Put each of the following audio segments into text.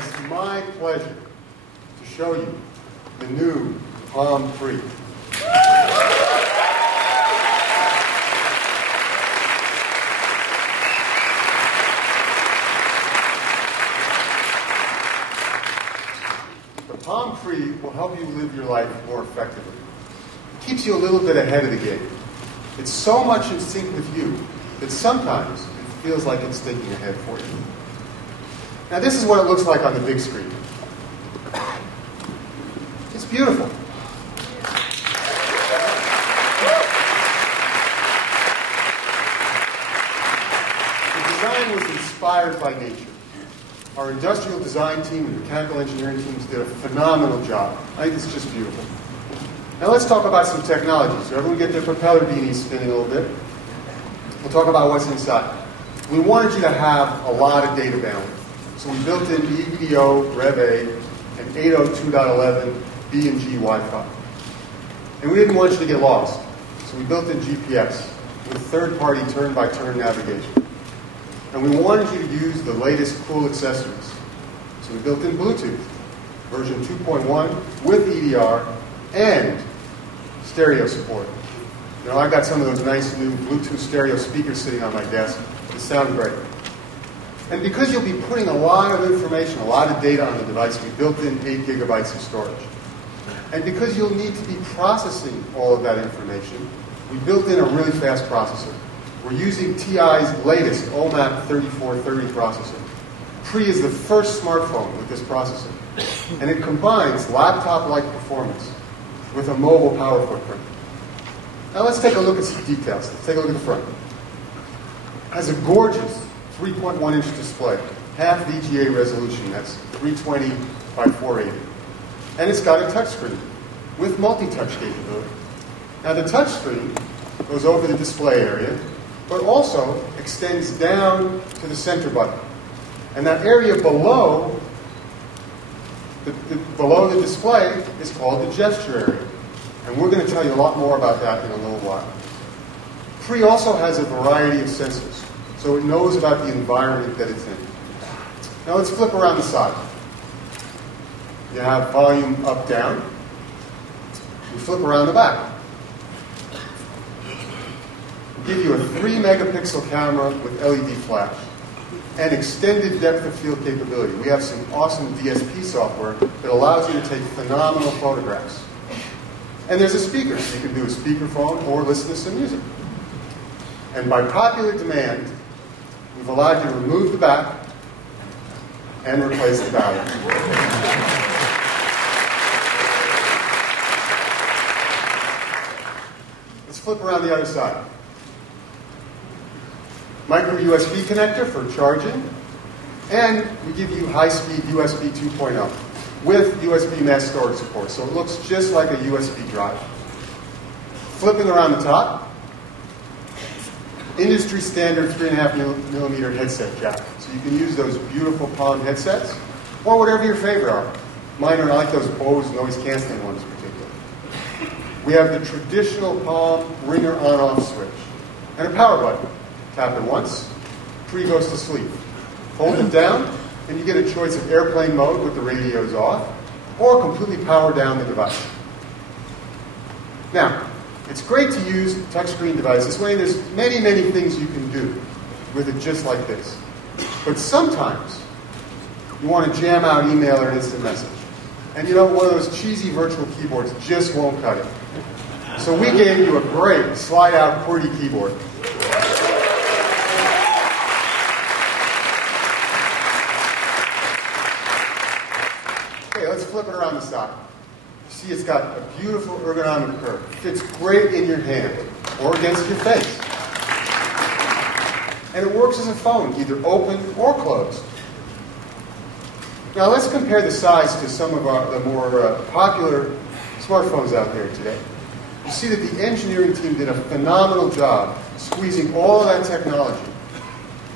it's my pleasure to show you the new Palm Pre. The Palm Pre will help you live your life more effectively. It keeps you a little bit ahead of the game. It's so much in sync with you that sometimes it feels like it's thinking ahead for you. Now this is what it looks like on the big screen. It's beautiful. The design was inspired by nature. Our industrial design team and mechanical engineering teams did a phenomenal job. I think it's just beautiful. Now let's talk about some technology. So everyone get their propeller beanies spinning a little bit. We'll talk about what's inside. We wanted you to have a lot of data bandwidth. So we built in EVDO, Rev A, and 802.11 B and G Wi-Fi. And we didn't want you to get lost. So we built in GPS with third-party turn-by-turn navigation. And we wanted you to use the latest cool accessories. So we built in Bluetooth, version 2.1 with EDR and stereo support. You know, I got some of those nice new Bluetooth stereo speakers sitting on my desk. They sound great. And because you'll be putting a lot of information, a lot of data on the device, we built in 8 gigabytes of storage. And because you'll need to be processing all of that information, we built in a really fast processor. We're using TI's latest OMAP 3430 processor. Pre is the first smartphone with this processor. And it combines laptop-like performance with a mobile power footprint. Now let's take a look at some details. Let's take a look at the front. It has a gorgeous 3.1-inch display, half VGA resolution, that's 320 by 480. And it's got a touchscreen with multi-touch capability. Now the touchscreen goes over the display area, but also extends down to the center button. And that area below the display is called the gesture area. And we're going to tell you a lot more about that in a little while. Pre also has a variety of sensors, so it knows about the environment that it's in. Now let's flip around the side. You have volume up, down. We flip around the back. We give you a 3-megapixel camera with LED flash and extended depth of field capability. We have some awesome DSP software that allows you to take phenomenal photographs. And there's a speaker, so you can do a speakerphone or listen to some music. And by popular demand, we've allowed you to remove the back and replace the battery. Let's flip around the other side. Micro USB connector for charging, and we give you high-speed USB 2.0 with USB mass storage support, so it looks just like a USB drive. Flipping around the top, industry standard 3.5mm headset jack. So you can use those beautiful Palm headsets, or whatever your favorite are. Mine are like those Bose noise canceling ones particularly. We have the traditional Palm ringer on-off switch, and a power button. Tap it once, Pre goes to sleep. Hold it down, and you get a choice of airplane mode with the radios off, or completely power down the device. Now, it's great to use touchscreen devices. This way, there's many, many things you can do with it just like this. But sometimes, you want to jam out email or an instant message. And you know, one of those cheesy virtual keyboards just won't cut it. So we gave you a great slide-out QWERTY keyboard. Okay, let's flip it around the side. See, it's got a beautiful ergonomic curve. It fits great in your hand or against your face. And it works as a phone, either open or closed. Now let's compare the size to some of the more popular smartphones out there today. You see that the engineering team did a phenomenal job squeezing all of that technology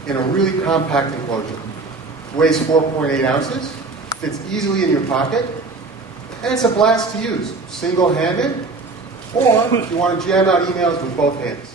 in a really compact enclosure. It weighs 4.8 ounces, fits easily in your pocket, and it's a blast to use, single-handed, or if you want to jam out emails with both hands.